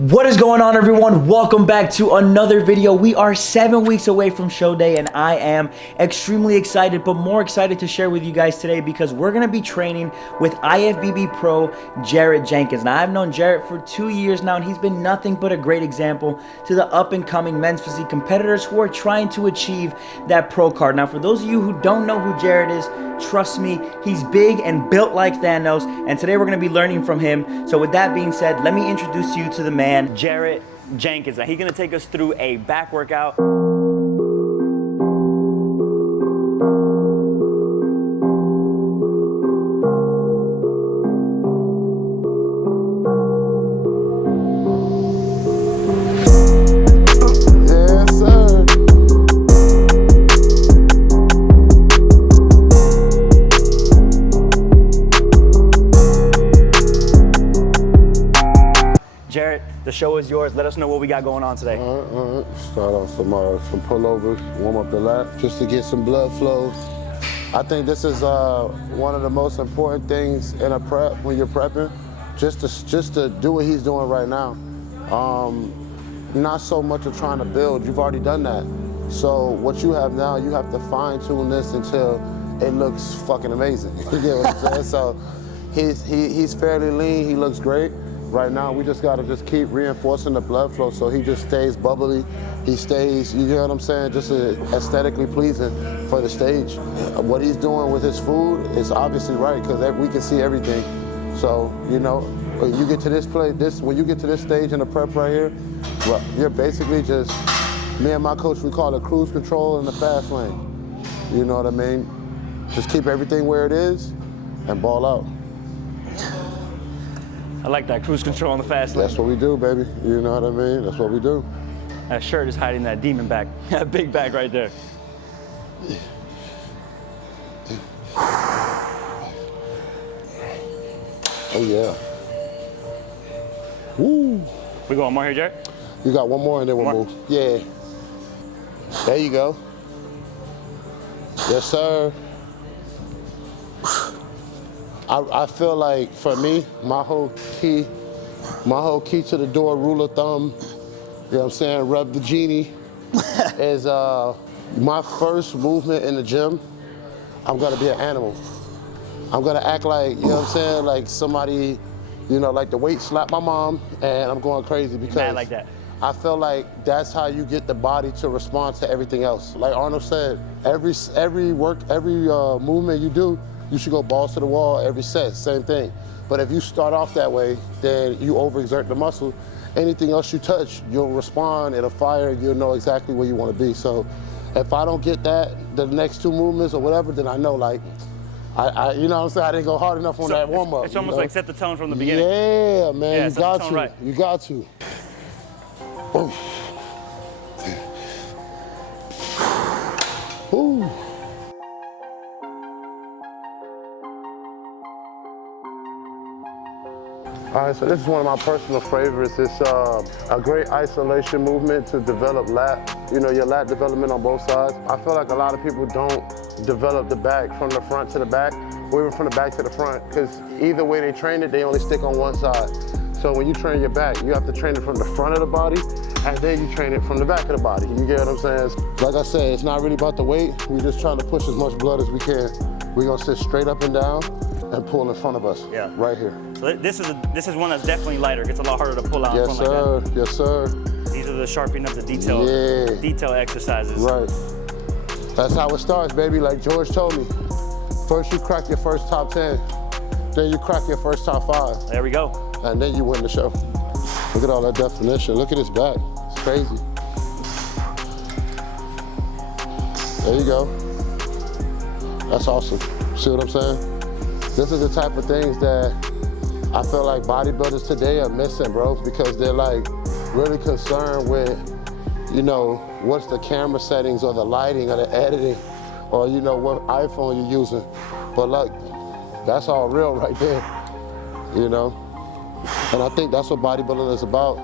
What is going on, everyone? Welcome back to another video. We are 7 weeks away from show day and I am extremely excited, but more excited to share with you guys today because we're going to be training with IFBB PRO Jarrett Jenkins. Now, I've known Jarrett for 2 years now and he's been nothing but a great example to the up and coming men's physique competitors who are trying to achieve that pro card. Now, for those of you who don't know who Jarrett is, trust me, he's big and built like Thanos, and today we're going to be learning from him. So with that being said, let me introduce you to the man, Jarrett Jenkins. Now, he's going to take us through a back workout. Jarrett, the show is yours. Let us know what we got going on today. All right. Start off some pullovers, warm up the lat, just to get some blood flow. I think this is one of the most important things in a prep when you're prepping, just to do what he's doing right now. Not so much of trying to build. You've already done that. So what you have now, you have to fine tune this until it looks fucking amazing. You get what I'm saying? So he's fairly lean. He looks great. Right now, we just gotta keep reinforcing the blood flow so he just stays bubbly. He stays, you get what I'm saying, just aesthetically pleasing for the stage. What he's doing with his food is obviously right because we can see everything. So, you know, when you get to when you get to this stage in the prep right here, well, you're basically just, me and my coach, we call it cruise control in the fast lane. You know what I mean? Just keep everything where it is and ball out. I like that, cruise control on the fast lane. That's what we do, baby. You know what I mean? That's what we do. That shirt is hiding that demon back. That big back right there. Oh, yeah. Woo. We got one more here, Jarrett? You got one more and then we'll move. Yeah. There you go. Yes, sir. I feel like for me, my whole key to the door, rule of thumb, you know what I'm saying, rub the genie, is my first movement in the gym, I'm gonna be an animal. I'm gonna act like, you know what I'm saying, like somebody, you know, like the weight slap my mom and I'm going crazy because mad like that. I feel like that's how you get the body to respond to everything else. Like Arnold said, every movement you do, you should go balls to the wall every set, same thing. But if you start off that way, then you overexert the muscle. Anything else you touch, you'll respond, it'll fire, you'll know exactly where you want to be. So if I don't get that, the next two movements or whatever, then I know like, you know what I'm saying, I didn't go hard enough on that warm up. It's almost like set the tone from the beginning. Yeah, man, yeah, you got to, right. You got to. Oh. Ooh. All right, so this is one of my personal favorites. It's a great isolation movement to develop lat, you know, your lat development on both sides. I feel like a lot of people don't develop the back from the front to the back, or even from the back to the front, because either way they train it, they only stick on one side. So when you train your back, you have to train it from the front of the body, and then you train it from the back of the body. You get what I'm saying? Like I said, it's not really about the weight. We're just trying to push as much blood as we can. We're gonna sit straight up and down and pull in front of us, right here. So this is one that's definitely lighter. It gets a lot harder to pull out. Yes, sir. Like that. Yes, sir. These are the sharpening up the detail exercises. Right. That's how it starts, baby. Like George told me. First you crack your first top 10, then you crack your first top 5. There we go. And then you win the show. Look at all that definition. Look at his back. It's crazy. There you go. That's awesome. See what I'm saying? This is the type of things that I feel like bodybuilders today are missing, bro, because they're like really concerned with, you know, what's the camera settings or the lighting or the editing or, you know, what iPhone you're using. But like, that's all real right there, you know? And I think that's what bodybuilding is about.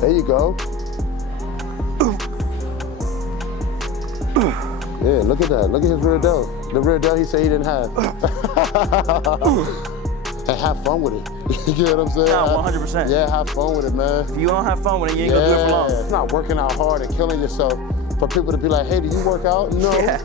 There you go. Yeah, look at that. Look at his rear delt. The rear delt he said he didn't have. and have fun with it. You know what I'm saying? No, 100%. Yeah, have fun with it, man. If you don't have fun with it, you ain't gonna do it for long. It's not working out hard and killing yourself for people to be like, hey, do you work out? No. Yeah.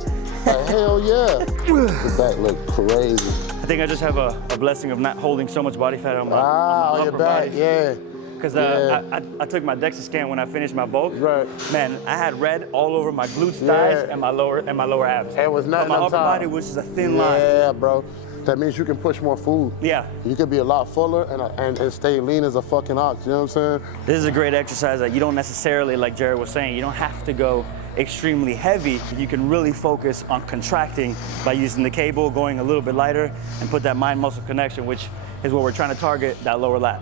Like, hell yeah. The back look crazy. I think I just have a blessing of not holding so much body fat on my, on your upper back, body. yeah. Because I took my DEXA scan when I finished my bulk. Right. Man, I had red all over my glutes, thighs, and my lower abs. It was nothing but my on upper top. body was just a thin line. Yeah, bro. That means you can push more food. Yeah. You could be a lot fuller and stay lean as a fucking ox, you know what I'm saying? This is a great exercise that you don't necessarily, like Jared was saying, you don't have to go extremely heavy. You can really focus on contracting by using the cable, going a little bit lighter, and put that mind-muscle connection, which is what we're trying to target, that lower lat.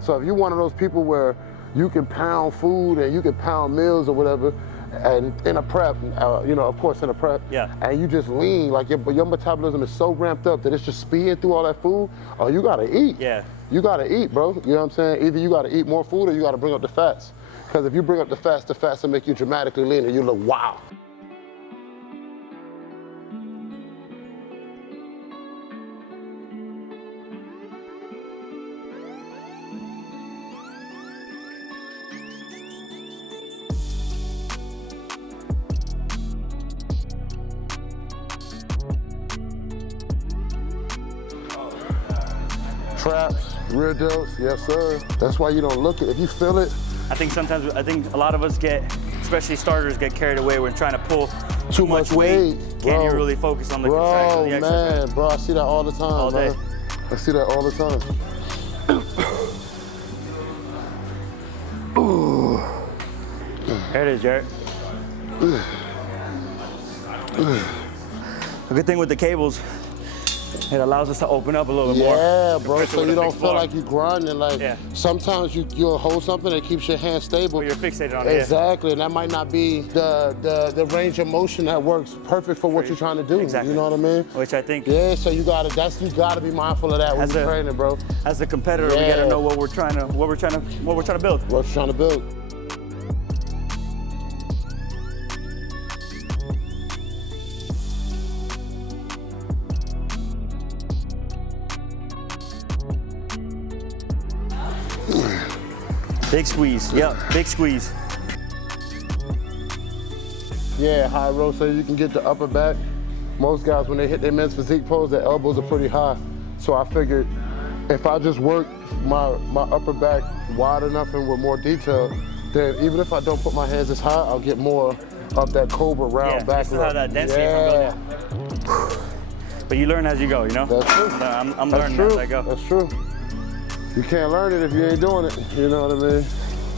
So if you're one of those people where you can pound food and you can pound meals or whatever, and in a prep, you know, of course in a prep, yeah, and you just lean, like your metabolism is so ramped up that it's just speeding through all that food, oh, you gotta eat. Yeah. You gotta eat, bro. You know what I'm saying? Either you gotta eat more food or you gotta bring up the fats. Because if you bring up the fats will make you dramatically lean and you look wow. Traps, rear delts, yes sir. That's why you don't look it. If you feel it. I think a lot of us get, especially starters, get carried away when trying to pull too much weight. Can't even really focus on the contraction of the exercise. Man, bro, I see that all the time, all day. Man. I see that all the time. There it is, Jared. A good thing with the cables, it allows us to open up a little bit more. Yeah, bro, so you don't feel like you're grinding. Like, sometimes you'll hold something that keeps your hand stable. Well, you're fixated on it. Exactly, and that might not be the range of motion that works perfect for what you're trying to do. Exactly. You know what I mean? Which I think. Yeah, so you gotta be mindful of that when you're training, bro. As a competitor, we gotta know what we're trying to build. What we're trying to build. Big squeeze, yep, big squeeze. Yeah, high row so you can get the upper back. Most guys, when they hit their men's physique pose, their elbows are pretty high. So I figured if I just work my upper back wide enough and with more detail, then even if I don't put my hands as high, I'll get more of that cobra round back. Yeah, have that density from building. But you learn as you go, you know? That's true. I'm learning as I go. That's true. You can't learn it if you ain't doing it, you know what I mean?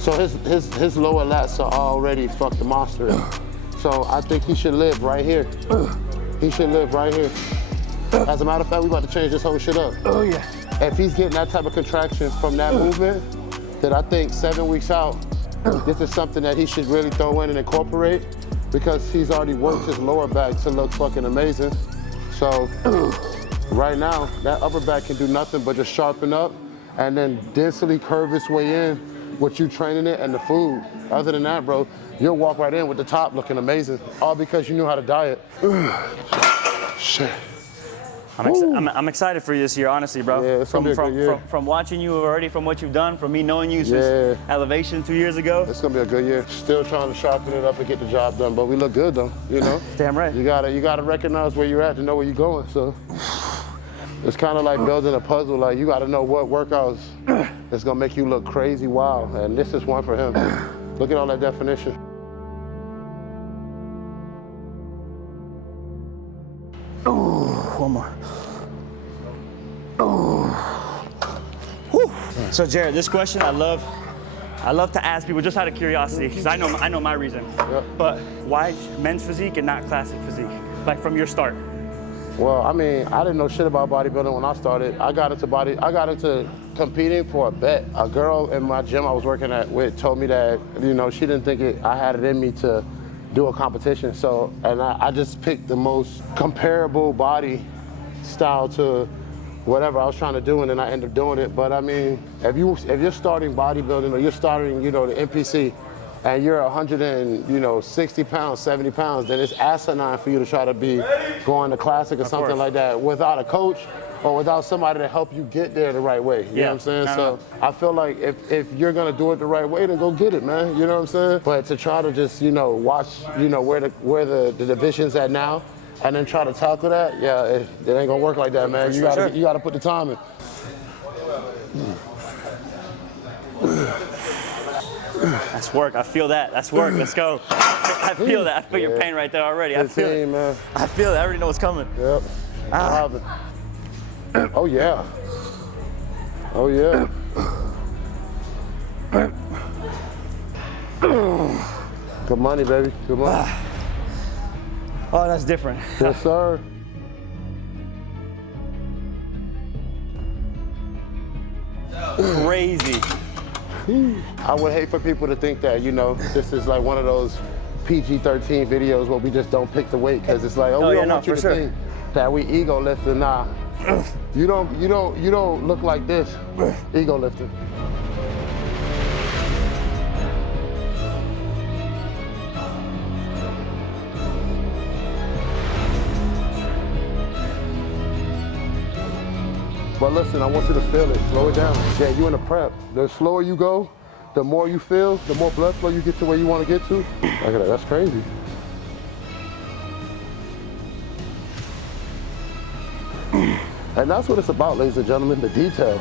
So his lower lats are already fucking monster. So I think he should live right here. He should live right here. As a matter of fact, we about to change this whole shit up. Oh yeah. If he's getting that type of contraction from that movement, then I think 7 weeks out, this is something that he should really throw in and incorporate because he's already worked his lower back to look fucking amazing. So right now, that upper back can do nothing but just sharpen up and then densely curve its way in with you training it and the food. Other than that, bro, you'll walk right in with the top looking amazing, all because you knew how to diet. Shit. I'm excited for you this year, honestly, bro. Yeah, it's gonna be a good year. From watching you already, from what you've done, from me knowing you since Elevation 2 years ago. It's gonna be a good year. Still trying to sharpen it up and get the job done, but we look good though, you know? Damn right. You gotta recognize where you're at to know where you're going, so. It's kind of like building a puzzle, like you gotta know what workouts is gonna make you look crazy wild, and this is one for him. Look at all that definition. Ooh, one more. Ooh. Whew. So Jared, this question I love to ask people just out of curiosity, because I know my reason. Yep. But why men's physique and not classic physique? Like from your start. Well, I mean, I didn't know shit about bodybuilding when I started. I got into competing for a bet. A girl in my gym I was working at with told me that, you know, she didn't think I had it in me to do a competition. So, and I just picked the most comparable body style to whatever I was trying to do, and then I ended up doing it. But I mean, if you're starting bodybuilding or you're starting, you know, the NPC, and you're 160 pounds, 70 pounds, then it's asinine for you to try to be going to classic or something like that without a coach or without somebody to help you get there the right way. You know what I'm saying? So I feel like if you're gonna do it the right way, then go get it, man. You know what I'm saying? But to try to just, you know, watch, you know, where the division's at now, and then try to tackle that, yeah, it ain't gonna work like that, man. You gotta put the time in. That's work. I feel that. That's work. Let's go. I feel that. I feel your pain right there already. I feel it. Man. I feel it. I already know what's coming. Yep. Oh yeah. Oh yeah. Good money, baby. Good money. Oh, that's different. Yes, sir. Crazy. I would hate for people to think that, you know, this is like one of those PG-13 videos where we just don't pick the weight, because it's like, oh, we don't want you to think that we ego lifting. Nah, you don't look like this ego lifting. But listen, I want you to feel it. Slow it down. Yeah, you in a prep. The slower you go, the more you feel, the more blood flow you get to where you want to get to. Look at that. That's crazy. And that's what it's about, ladies and gentlemen, the detail.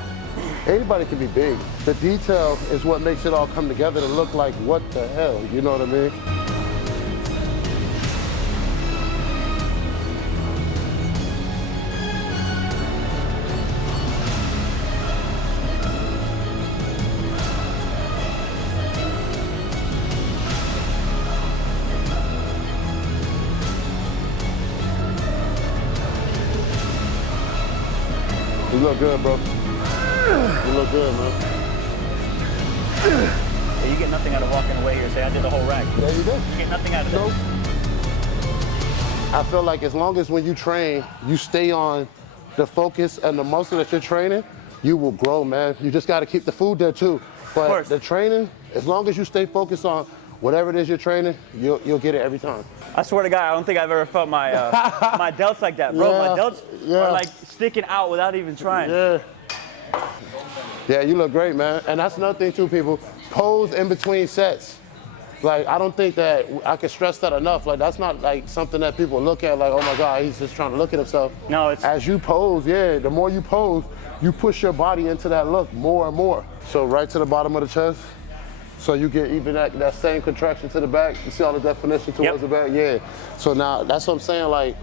Anybody can be big. The detail is what makes it all come together to look like, what the hell, you know what I mean? You look good, bro. You look good, man. Yeah, you get nothing out of walking away here. Say, I did the whole rack. There you go. You get nothing out of Nope. I feel like as long as when you train, you stay on the focus and the muscle that you're training, you will grow, man. You just got to keep the food there too. But the training, as long as you stay focused on whatever it is you're training, you'll get it every time. I swear to God, I don't think I've ever felt my my delts like that, bro. My delts are like sticking out without even trying. Yeah, you look great, man. And that's another thing too, people. Pose in between sets. Like, I don't think that I can stress that enough. Like, that's not like something that people look at like, oh my God, he's just trying to look at himself. No, it's... As you pose, the more you pose, you push your body into that look more and more. So right to the bottom of the chest. So you get even that same contraction to the back. You see all the definition towards the back? Yeah. So now, that's what I'm saying, like,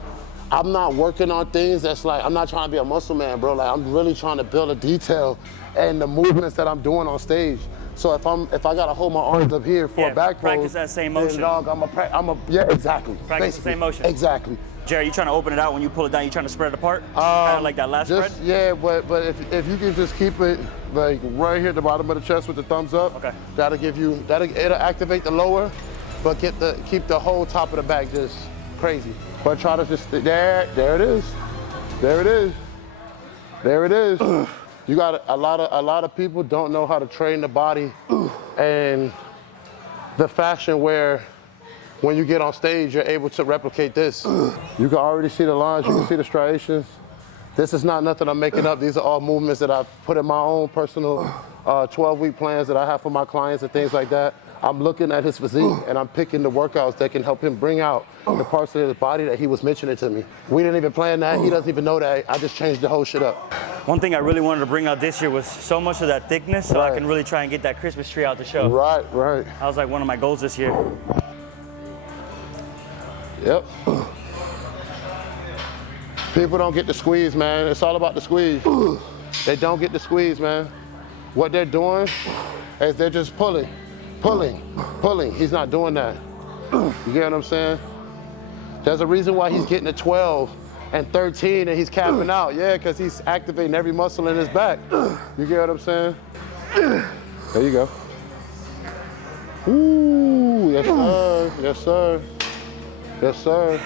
I'm not working on things that's like, I'm not trying to be a muscle man, bro. Like, I'm really trying to build a detail and the movements that I'm doing on stage. So if I gotta hold my arms up here for a back pose, practice that same motion. Dog, exactly. Practice the same motion. Exactly. Jerry, you trying to open it out when you pull it down? You trying to spread it apart? Kind of like that last spread? Yeah, but if you can just keep it like right here at the bottom of the chest with the thumbs up, that'll give you, it'll activate the lower, but keep the whole top of the back just crazy. But try to just, there it is. There it is. There it is. You got a lot of people don't know how to train the body and the fashion where when you get on stage, you're able to replicate this. You can already see the lines, you can see the striations. This is not nothing I'm making up. These are all movements that I've put in my own personal 12-week plans that I have for my clients and things like that. I'm looking at his physique and I'm picking the workouts that can help him bring out the parts of his body that he was mentioning to me. We didn't even plan that, he doesn't even know that. I just changed the whole shit up. One thing I really wanted to bring out this year was so much of that thickness so I can really try and get that Christmas tree out to show. Right. That was like one of my goals this year. Yep. People don't get the squeeze, man. It's all about the squeeze. They don't get the squeeze, man. What they're doing is they're just pulling. He's not doing that. You get what I'm saying? There's a reason why he's getting a 12 and 13 and he's capping out. Yeah, because he's activating every muscle in his back. You get what I'm saying? There you go. Ooh, yes sir, yes sir. Yes sir.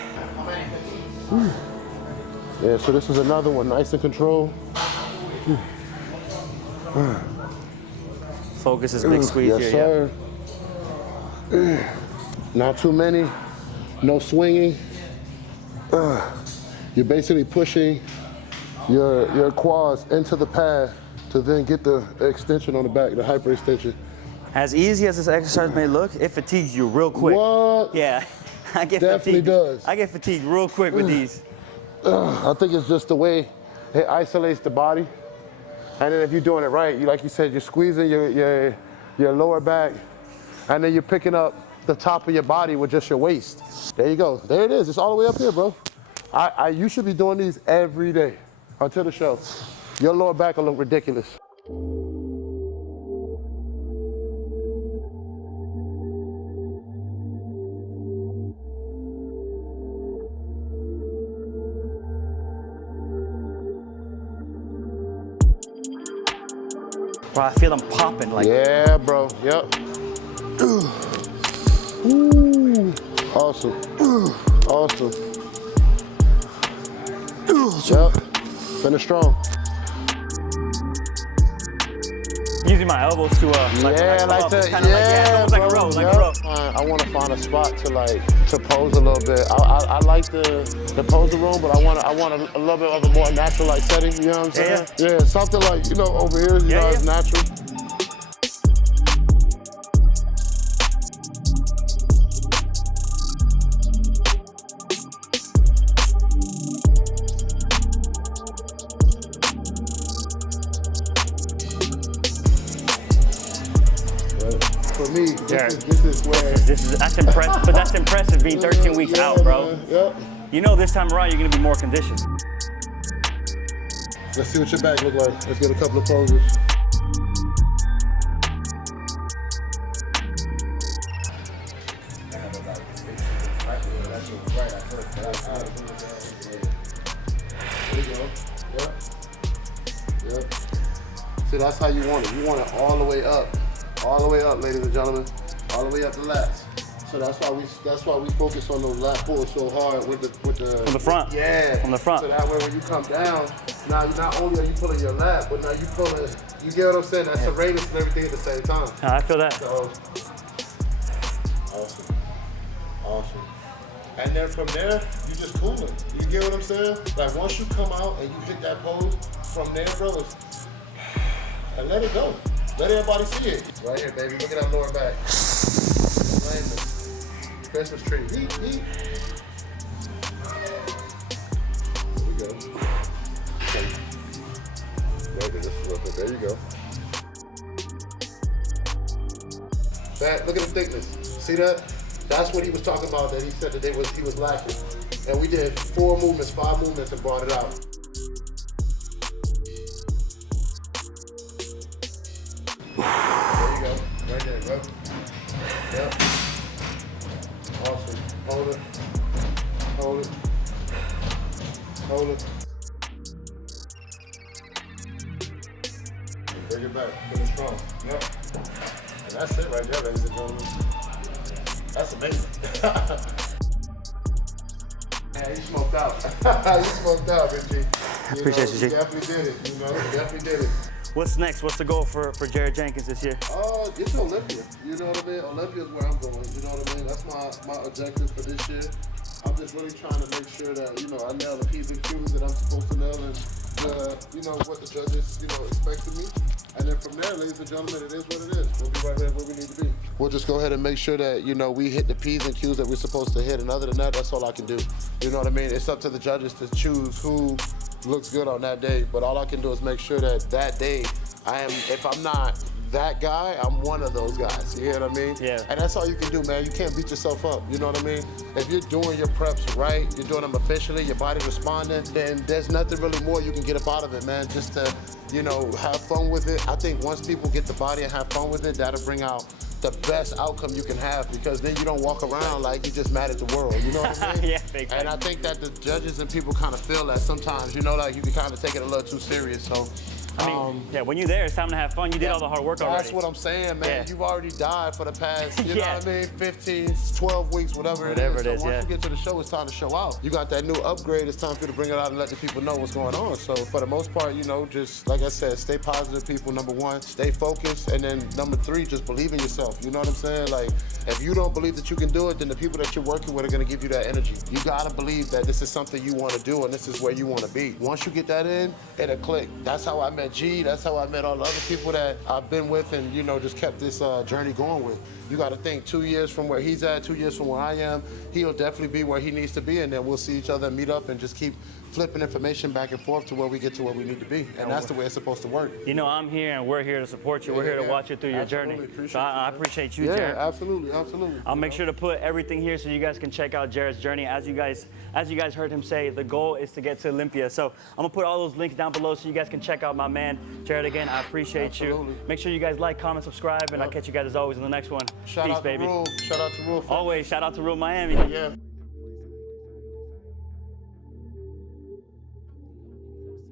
Yeah, so this is another one, nice and controlled. Focus is big squeeze yes, here. Sir. Not too many, no swinging. You're basically pushing your quads into the pad to then get the extension on the back, the hyperextension. As easy as this exercise may look, it fatigues you real quick. What? Yeah, I get Definitely fatigued. does. I get fatigued real quick with these. I think it's just the way it isolates the body. And then if you're doing it right, like you said, you're squeezing your lower back, and then you're picking up the top of your body with just your waist. There you go. There it is. It's all the way up here, bro. You should be doing these every day until the show. Your lower back will look ridiculous. Bro, I feel them popping like. Yeah, bro. Yep. Ooh. Awesome. Awesome. Yep. Finish strong. Using my elbows to like, yeah, like that. Yeah, almost like a row, like a row. I want to find a spot to pose a little bit. I like the poser room, but I want a little bit of a more natural like setting. You know what I'm saying? Yeah, something like over here. You know, it's natural. For me, this is where... That's impressive, but that's impressive being 13 weeks out, bro. Yep. You know this time around you're gonna be more conditioned. Let's see what your back look like. Let's get a couple of poses. There you go. Yep. Yep. See, that's how you want it. You want it all the way up. All the way up, ladies and gentlemen. All the way up the lats. So that's why we focus on those lat pulls so hard with the From the front. Yeah. From the front. So that way when you come down, now not only are you pulling your lat, but now you pulling, you get what I'm saying? That's serratus and everything at the same time. I feel that. So awesome. Awesome. And then from there, you just cooling. You get what I'm saying? Like once you come out and you hit that pose, from there, bro, and let it go. Let everybody see it. Right here, baby. Look at that lower back. Christmas tree. Eat. There we go. Okay. There you go. That, look at the thickness. See that? That's what he was talking about, that he said that he was lacking. And we did 5 movements and brought it out. There you go. Right there, bro. Yep. Awesome. Hold it. Hold it. Hold it. Bring it back. Finish strong. Yep. And that's it right there, ladies and gentlemen. That's amazing. Yeah, you smoked out. You smoked out, Big G. Appreciate you, G. You definitely did it. You definitely did it. What's next? What's the goal for Jarrett Jenkins this year? It's Olympia. You know what I mean? Olympia is where I'm going. You know what I mean? That's my objective for this year. I'm just really trying to make sure that, I nail the P's and Q's that I'm supposed to nail and, what the judges, expect of me. And then from there, ladies and gentlemen, it is what it is. We'll be right there where we need to be. We'll just go ahead and make sure that, we hit the P's and Q's that we're supposed to hit. And other than that, that's all I can do. You know what I mean? It's up to the judges to choose who looks good on that day. But all I can do is make sure that day, if I'm not that guy, I'm one of those guys. You hear what I mean? Yeah. And that's all you can do, man. You can't beat yourself up. You know what I mean? If you're doing your preps right, you're doing them efficiently, your body's responding, then there's nothing really more you can get up out of it, man. Just to, have fun with it. I think once people get the body and have fun with it, that'll bring out the best outcome you can have, because then you don't walk around like you just mad at the world. You know what I mean? Yeah, big time. And I think that the judges and people kind of feel that sometimes, like you can kind of take it a little too serious. So I mean, yeah, when you're there, it's time to have fun. You did all the hard work already. That's what I'm saying, man. Yeah. You've already died for the past, you know Yeah. what I mean, 15, 12 weeks, whatever it is. So once you get to the show, it's time to show out. You got that new upgrade, it's time for you to bring it out and let the people know what's going on. So for the most part, you know, just like I said, stay positive, people, number one. Stay focused, and then number three, just believe in yourself. You know what I'm saying? Like, if you don't believe that you can do it, then the people that you're working with are gonna give you that energy. You gotta believe that this is something you wanna do and this is where you wanna be. Once you get that in, it'll click. That's how I met G, that's how I met all the other people that I've been with and, you know, just kept this journey going with. You gotta think 2 years from where he's at, 2 years from where I am, he'll definitely be where he needs to be, and then we'll see each other and meet up and just keep flipping information back and forth to where we get to where we need to be. And that's the way it's supposed to work. You know, I'm here and we're here to support you. We're here to watch you through your journey. So I appreciate you, Jarrett. Yeah, absolutely, absolutely. I'll make sure to put everything here so you guys can check out Jarrett's journey. As you guys heard him say, the goal is to get to Olympia. So I'm gonna put all those links down below so you guys can check out my man, Jarrett. Again, I appreciate you. Make sure you guys like, comment, subscribe, and I'll catch you guys as always in the next one. Shout Peace, out baby. to Rule. Shout out to Rule. Always, shout out to Rule Miami. Yeah.